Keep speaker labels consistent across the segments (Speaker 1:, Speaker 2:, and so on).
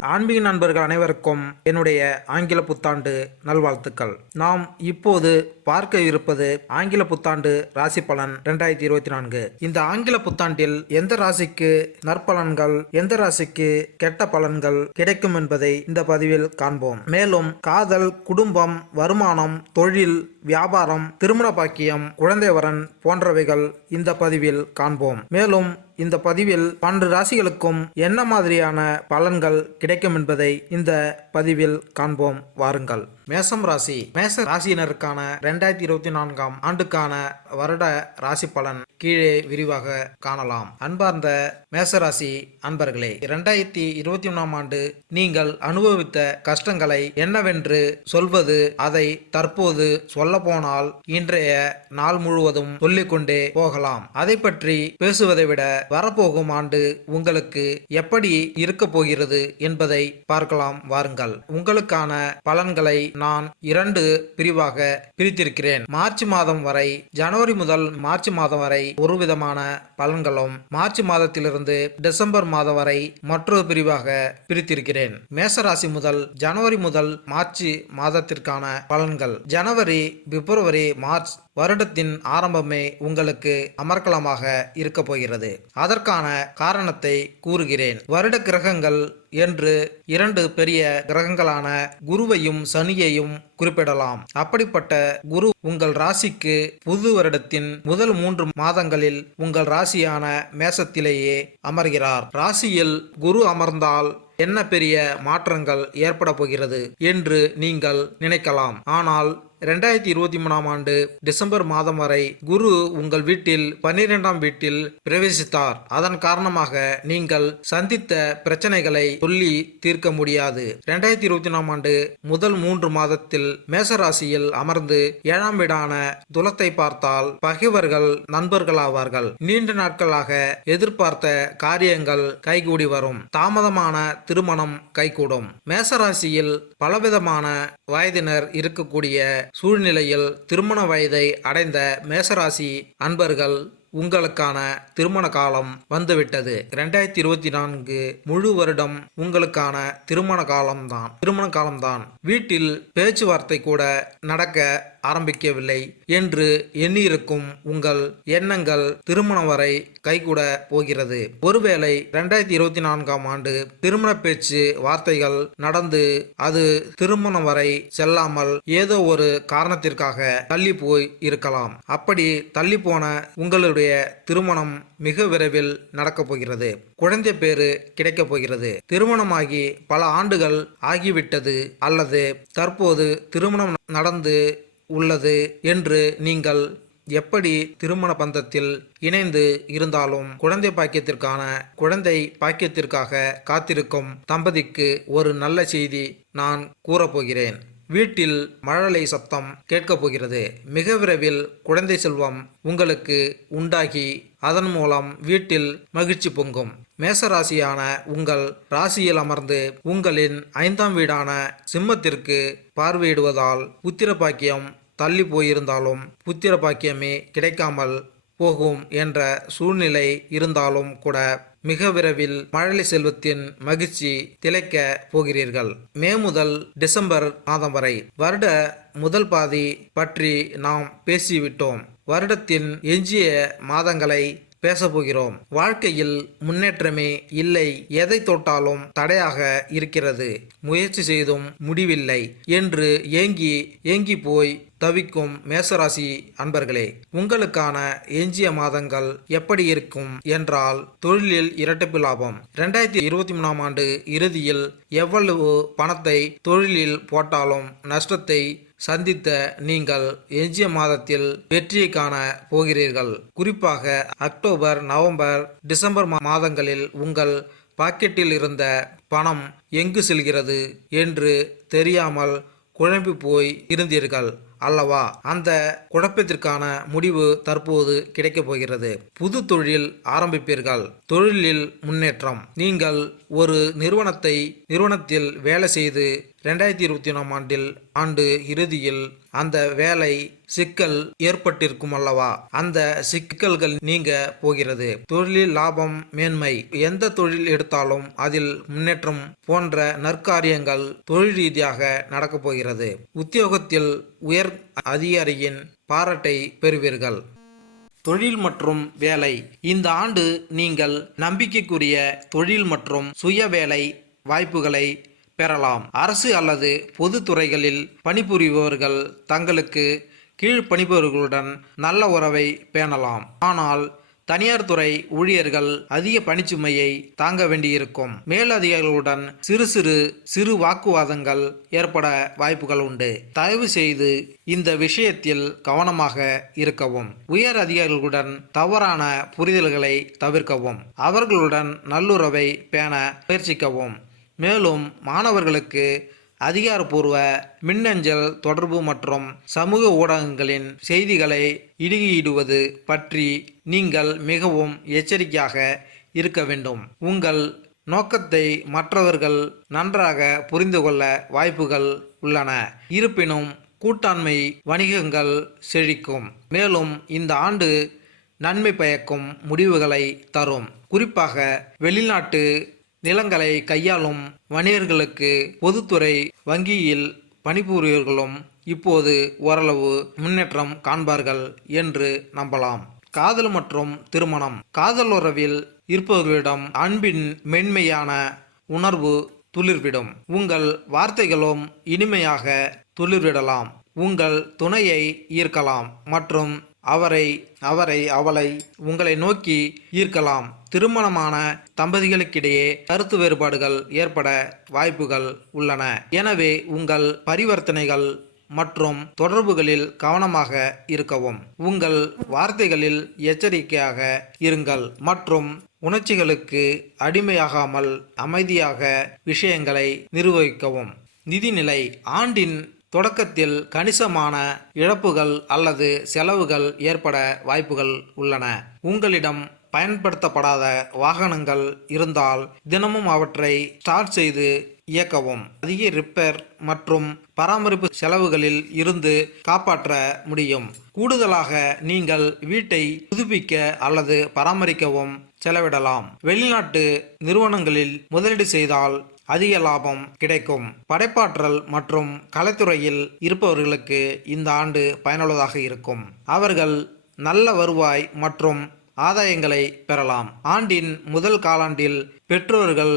Speaker 1: ஆன்மீக நண்பர்கள் அனைவருக்கும் என்னுடைய ஆங்கில புத்தாண்டு நல்வாழ்த்துக்கள். நாம் இப்போது பார்க்க இருப்பது ஆங்கில புத்தாண்டு ராசி பலன் ரெண்டாயிரத்தி இருபத்தி நான்கு. இந்த ஆங்கில புத்தாண்டில் எந்த ராசிக்கு நற்பலன்கள் எந்த ராசிக்கு கெட்ட பலன்கள் கிடைக்கும் என்பதை இந்த பதிவில் காண்போம். மேலும் காதல் குடும்பம் வருமானம் தொழில் வியாபாரம் திருமண பாக்கியம் குழந்தைவரன் போன்றவைகள் இந்த பதிவில் காண்போம். மேலும் இந்த பதிவில் பன்னெண்டு ராசிகளுக்கும் என்ன மாதிரியான பலன்கள் கிடைக்கும் என்பதை இந்த பதிவில் காண்போம். வாருங்கள். மேசம் ராசி. மேச ராசியினருக்கான ரெண்டாயிரத்தி இருபத்தி நான்காம் ஆண்டுக்கான வருட ராசி பலன் கீழே விரிவாக காணலாம். அன்பார்ந்த மேசராசி அன்பர்களே இரண்டாயிரத்தி இருபத்தி ஒன்றாம் ஆண்டு நீங்கள் அனுபவித்த கஷ்டங்களை என்னவென்று சொல்வது அதை தற்போது சொல்ல போனால் இன்றைய நாள் முழுவதும் சொல்லிக்கொண்டே போகலாம். அதை பற்றி பேசுவதை விட வரப்போகும் ஆண்டு உங்களுக்கு எப்படி இருக்க போகிறது என்பதை பார்க்கலாம் வாருங்கள். உங்களுக்கான பலன்களை நான் இரண்டு பிரிவாக பிரித்திருக்கிறேன். மார்ச் மாதம் வரை ஜனவரி முதல் மார்ச் மாதம் வரை ஒரு விதமான பலன்களும் மார்ச் மாதத்திலிருந்து டிசம்பர் மாதம் வரை மற்றொரு பிரிவாக பிரித்திருக்கிறேன். மேசராசி முதல் ஜனவரி முதல் மார்ச் மாதத்திற்கான பலன்கள். ஜனவரி பிப்ரவரி மார்ச் வருடத்தின் ஆரம்பமே உங்களுக்கு அமர்க்கலமாக இருக்க போகிறது. அதற்கான காரணத்தை கூறுகிறேன். வருட கிரகங்கள் என்று இரண்டு பெரிய கிரகங்களான குருவையும் சனியையும் குறிப்பிடலாம். அப்படிப்பட்ட குரு உங்கள் ராசிக்கு புது வருடத்தின் முதல் மூன்று மாதங்களில் உங்கள் ராசியான மேசத்திலேயே அமர்கிறார். ராசியில் குரு அமர்ந்தால் என்ன பெரிய மாற்றங்கள் ஏற்பட போகிறது என்று நீங்கள் நினைக்கலாம். ஆனால் ரெண்டாயிரத்தி இருபத்தி மூணாம் ஆண்டு டிசம்பர் மாதம் வரை குரு உங்கள் வீட்டில் பன்னிரெண்டாம் வீட்டில் பிரவேசித்தார். அதன் காரணமாக நீங்கள் சந்தித்த பிரச்சனைகளை சொல்லி தீர்க்க முடியாது. ரெண்டாயிரத்தி இருபத்தி நாலாம் ஆண்டு முதல் மூன்று மாதத்தில் மேசராசியில் அமர்ந்து ஏழாம் வீடான துலத்தை பார்த்தால் பகைவர்கள் நண்பர்களாவார்கள். நீண்ட நாட்களாக எதிர்பார்த்த காரியங்கள் கைகூடி வரும். தாமதமான திருமணம் கைகூடும். மேசராசியில் பலவிதமான வயதினர் இருக்கக்கூடிய சூழ்நிலையில் திருமண வயதை அடைந்த மேசராசி அன்பர்கள் உங்களுக்கான திருமண காலம் வந்துவிட்டது. ரெண்டாயிரத்தி இருபத்தி நான்கு முழு வருடம் உங்களுக்கான திருமண காலம்தான். திருமண காலம்தான். வீட்டில் பேச்சுவார்த்தை கூட நடக்க ஆரம்பிக்கவில்லை என்று எண்ணியிருக்கும் உங்கள் எண்ணங்கள் திருமணம் வரை கைகூட போகிறது. ஒருவேளை ரெண்டாயிரத்தி இருபத்தி நான்காம் ஆண்டு திருமண பேச்சு வார்த்தைகள் நடந்து அது திருமணம் வரை செல்லாமல் ஏதோ ஒரு காரணத்திற்காக தள்ளி போய் இருக்கலாம். அப்படி தள்ளி போன உங்களுடைய திருமணம் மிக விரைவில் நடக்கப் போகிறது. குழந்தை பேரு கிடைக்கப் போகிறது. திருமணமாகி பல ஆண்டுகள் ஆகிவிட்டது அல்லது தற்போது திருமணம் நடந்து உள்ளது என்று நீங்கள் எப்படி திருமண பந்தத்தில் இணைந்து இருந்தாலும் குழந்தை பாக்கியத்திற்கான குழந்தை பாக்கியத்திற்காக காத்திருக்கும் தம்பதிக்கு ஒரு நல்ல செய்தி நான் கூறப்போகிறேன். வீட்டில் மழலை சத்தம் கேட்கப் போகிறது மிக விரைவில் குழந்தை செல்வம் உங்களுக்கு உண்டாகி அதன் மூலம் வீட்டில் மகிழ்ச்சி பொங்கும். மேசராசியான உங்கள் ராசியில் அமர்ந்து உங்களின் ஐந்தாம் வீடான சிம்மத்திற்கு பார்வையிடுவதால் உத்திர பாக்கியம் தள்ளி போயிருந்தாலும் புத்திர பாக்கியமே கிடைக்காமல் போகும் என்ற சூழ்நிலை இருந்தாலும் கூட மிக விரைவில் மழலை செல்வத்தின் மகிழ்ச்சி திளைக்க போகிறீர்கள். மே முதல் டிசம்பர் மாதம் வரை வருட முதல் பாதி பற்றி நாம் பேசிவிட்டோம். வருடத்தின் எஞ்சிய மாதங்களை பேசப்போகிறோம். வாழ்க்கையில் முன்னேற்றமே இல்லை. எதை தொட்டாலும் தடையாக இருக்கிறது. முயற்சி செய்தும் முடிவில்லை என்று ஏங்கி ஏங்கி போய் தவிக்கும் மேசராசி அன்பர்களே உங்களுக்கான எஞ்சிய மாதங்கள் எப்படி இருக்கும் என்றால் தொழிலில் இரட்டிப்பு லாபம். ரெண்டாயிரத்தி இருபத்தி மூணாம் ஆண்டு இறுதியில் எவ்வளவு பணத்தை தொழிலில் போட்டாலும் நஷ்டத்தை சந்தித்த நீங்கள் எஞ்சிய மாதத்தில் வெற்றியை காண போகிறீர்கள். குறிப்பாக அக்டோபர் நவம்பர் டிசம்பர் மாதங்களில் உங்கள் பாக்கெட்டில் இருந்த பணம் எங்கு செல்கிறது என்று தெரியாமல் குழம்பி போய் இருந்தீர்கள். அல்லவா? அந்த குழப்பத்திற்கான முடிவு தற்போது கிடைக்கப் போகிறது. புது தொழில் ஆரம்பிப்பீர்கள். தொழிலில் முன்னேற்றம். நீங்கள் ஒரு நிறுவனத்தை நிறுவனத்தில் வேலை செய்து ரெண்டாயிரத்தி இருபத்தி ஒன்றாம் ஆண்டில் ஆண்டு இறுதியில் அந்த வேலை சிக்கல் ஏற்பட்டிருக்கும் அல்லவா? அந்த சிக்கல்கள் நீங்க போகிறது. தொழிலில் லாபம் மேன்மை எந்த தொழில் எடுத்தாலும் அதில் முன்னேற்றம் போன்ற நற்காரியங்கள் தொழில் ரீதியாக நடக்கப் போகிறது. உத்தியோகத்தில் உயர் அதிகாரியின் பாராட்டை பெறுவீர்கள். தொழில் மற்றும் வேலை. இந்த ஆண்டு நீங்கள் நம்பிக்கைக்குரிய தொழில் மற்றும் சுய வேலை வாய்ப்புகளை பெறலாம். அரசு அல்லது பொது துறைகளில் பணிபுரிபவர்கள் தங்களுக்கு கீழ்பணிபவர்களுடன் நல்ல உறவை பேணலாம். ஆனால் தனியார் துறை ஊழியர்கள் அதிக பணிச்சுமையை தாங்க வேண்டியிருக்கும். மேலதிகாரிகளுடன் சிறு சிறு சிறு வாக்குவாதங்கள் ஏற்பட வாய்ப்புகள் உண்டு. தயவு செய்து இந்த விஷயத்தில் கவனமாக இருக்கவும். உயர் அதிகாரிகளுடன் தவறான புரிதல்களை தவிர்க்கவும். அவர்களுடன் நல்லுறவை பேண முயற்சிக்கவும். மேலும் மாணவர்களுக்கு அதிகாரப்பூர்வ மின்னஞ்சல் தொடர்பு மற்றும் சமூக ஊடகங்களின் செய்திகளை இடுகையிடுவது பற்றி நீங்கள் மிகவும் எச்சரிக்கையாக இருக்க வேண்டும். உங்கள் நோக்கத்தை மற்றவர்கள் நன்றாக புரிந்து கொள்ள வாய்ப்புகள் உள்ளன. இருப்பினும் கூட்டாண்மை வணிகங்கள் செழிக்கும். மேலும் இந்த ஆண்டு நன்மை பயக்கும் முடிவுகளை தரும். குறிப்பாக வெளிநாட்டு நிலங்களை கையாளும் வணிகர்களுக்கு பொதுத்துறை வங்கியில் பணிபுரியவர்களும் இப்போது ஓரளவு முன்னேற்றம் காண்பார்கள் என்று நம்பலாம். காதல் மற்றும் திருமணம். காதல் உறவில் இருப்பவர்களிடம் அன்பின் மென்மையான உணர்வு துளிர்விடும். உங்கள் வார்த்தைகளும் இனிமையாக துளிர்விடலாம். உங்கள் துணையை ஈர்க்கலாம் மற்றும் அவரை அவரை அவளை உங்களை நோக்கி ஈர்க்கலாம். திருமணமான தம்பதிகளுக்கிடையே கருத்து வேறுபாடுகள் ஏற்பட வாய்ப்புகள் உள்ளன. எனவே உங்கள் பரிவர்த்தனைகள் மற்றும் தொடர்புகளில் கவனமாக இருக்கவும். உங்கள் வார்த்தைகளில் எச்சரிக்கையாக இருங்கள் மற்றும் உணர்ச்சிகளுக்கு அடிமையாகாமல் அமைதியாக விஷயங்களை நிர்வகிக்கவும். நிதிநிலை ஆண்டின் தொடக்கத்தில் கணிசமான இழப்புகள் அல்லது செலவுகள் ஏற்பட வாய்ப்புகள் உள்ளன. உங்களிடம் பயன்படுத்தப்படாத வாகனங்கள் இருந்தால் தினமும் அவற்றை ஸ்டார்ட் செய்து இயக்கவும். அதிக ரிப்பேர் மற்றும் பராமரிப்பு செலவுகளில் இருந்து காப்பாற்ற முடியும். கூடுதலாக நீங்கள் வீட்டை புதுப்பிக்க அல்லது பராமரிக்கவும் செலவிடலாம். வெளிநாட்டு நிறுவனங்களில் முதலீடு செய்தால் அதிக லாபம் கிடைக்கும். படைப்பாற்றல் மற்றும் கலைத்துறையில் இருப்பவர்களுக்கு இந்த ஆண்டு பயனுள்ளதாக இருக்கும். அவர்கள் நல்ல வருவாய் மற்றும் ஆதாயங்களை பெறலாம். ஆண்டின் முதல் காலாண்டில் பெற்றோர்கள்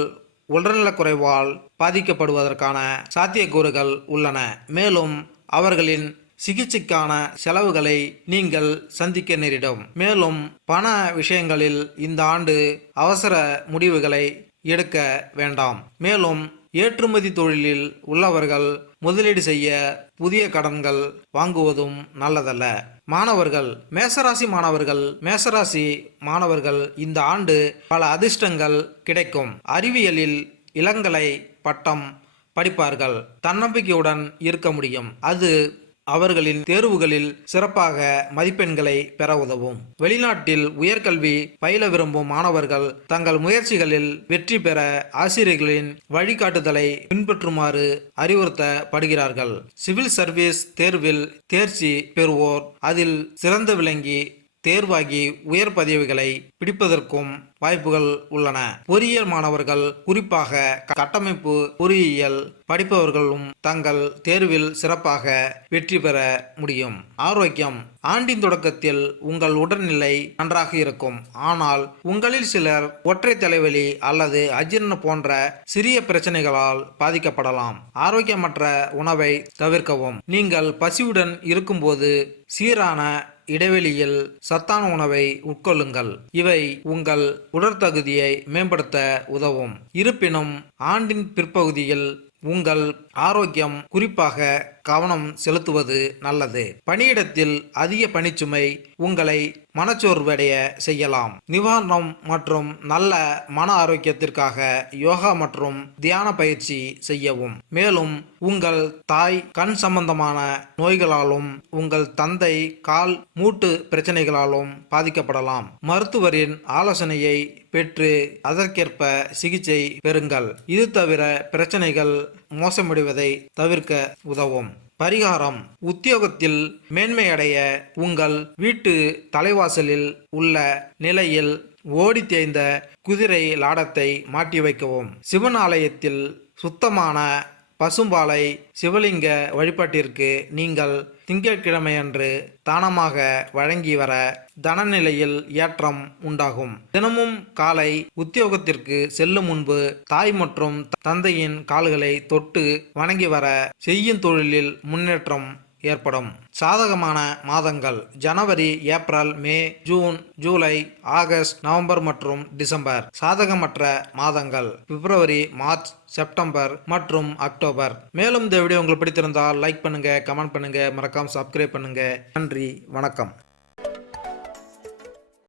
Speaker 1: உடல்நலக்குறைவால் பாதிக்கப்படுவதற்கான சாத்தியக்கூறுகள் உள்ளன. மேலும் அவர்களின் சிகிச்சைக்கான செலவுகளை நீங்கள் சந்திக்க நேரிடும். மேலும் பண விஷயங்களில் இந்த ஆண்டு அவசர முடிவுகளை எடுக்க வேண்டாம். மேலும் ஏற்றுமதி தொழிலில் உள்ளவர்கள் முதலீடு செய்ய புதிய கடன்கள் வாங்குவதும் நல்லதல்ல. மாணவர்கள் மேசராசி மாணவர்கள் மேசராசி மாணவர்கள் இந்த ஆண்டு பல அதிர்ஷ்டங்கள் கிடைக்கும். அறிவியலில் இளங்கலை பட்டம் படிப்பார்கள். தன்னம்பிக்கையுடன் இருக்க முடியும். அது அவர்களின் தேர்வுகளில் சிறப்பாக மதிப்பெண்களை பெற உதவும். வெளிநாட்டில் உயர்கல்வி பயில விரும்பும் மாணவர்கள் தங்கள் முயற்சிகளில் வெற்றி பெற ஆசிரியர்களின் வழிகாட்டுதலை பின்பற்றுமாறு அறிவுறுத்தப்படுகிறார்கள். சிவில் சர்வீஸ் தேர்வில் தேர்ச்சி பெறுவோர் அதில் சிறந்து விளங்கி தேர்வாகி உயர் பதவிகளை பிடிப்பதற்கும் வாய்ப்புகள் உள்ளன. பொறியியல் மாணவர்கள் குறிப்பாக கட்டமைப்பு பொறியியல் படிப்பவர்களும் தங்கள் தேர்வில் சிறப்பாக வெற்றி பெற முடியும். ஆரோக்கியம் ஆண்டின் தொடக்கத்தில் உங்கள் உடல்நிலை நன்றாக இருக்கும். ஆனால் உங்களில் சிலர் ஒற்றை தலைவலி அல்லது அஜீரண போன்ற சிறிய பிரச்சனைகளால் பாதிக்கப்படலாம். ஆரோக்கியமற்ற உணவை தவிர்க்கவும். நீங்கள் பசியுடன் இருக்கும்போது சீரான இடைவெளியில் சத்தான உணவை உட்கொள்ளுங்கள். இவை உங்கள் உடற்தகுதியை மேம்படுத்த உதவும். இருப்பினும் ஆண்டின் பிற்பகுதியில் உங்கள் ஆரோக்கியம் குறிப்பாக கவனம் செலுத்துவது நல்லது. பணியிடத்தில் அதிக பணிச்சுமை உங்களை மனச்சோர்வடைய செய்யலாம். நிவாரணம் மற்றும் நல்ல மன ஆரோக்கியத்திற்காக யோகா மற்றும் தியான பயிற்சி செய்யவும். மேலும் உங்கள் தாய் கண் சம்பந்தமான நோய்களாலும் உங்கள் தந்தை கால் மூட்டு பிரச்சனைகளாலும் பாதிக்கப்படலாம். மருத்துவரின் ஆலோசனையை பெற்று அதற்கேற்ப சிகிச்சை பெறுங்கள். இது தவிர பிரச்சனைகள் மோசமடைவதை தவிர்க்க உதவும். பரிகாரம். உத்தியோகத்தில் மேன்மையடைய உங்கள் வீட்டு தலைவாசலில் உள்ள நிலையில் ஓடி தேய்ந்த குதிரை லாடத்தை மாட்டி வைக்கவும். சிவன் ஆலயத்தில் சுத்தமான பசும்பாலை சிவலிங்க வழிபாட்டிற்கு நீங்கள் திங்கட்கிழமையன்று தானமாக வழங்கி வர தனநிலையில் ஏற்றம் உண்டாகும். தினமும் காலை உத்தியோகத்திற்கு செல்லும் முன்பு தாய் மற்றும் தந்தையின் கால்களை தொட்டு வணங்கி வர செய்யும் தொழிலில் முன்னேற்றம் ஏற்படும். சாதகமான மாதங்கள் ஜனவரி ஏப்ரல் மே ஜூன் ஜூலை ஆகஸ்ட் நவம்பர் மற்றும் டிசம்பர். சாதகமற்ற மாதங்கள் பிப்ரவரி மார்ச் செப்டம்பர் மற்றும் அக்டோபர். மேலும் இந்த வீடியோ உங்களுக்கு பிடித்திருந்தால் லைக் பண்ணுங்க கமெண்ட் பண்ணுங்க மறக்காம சப்ஸ்கிரைப் பண்ணுங்க. நன்றி வணக்கம்.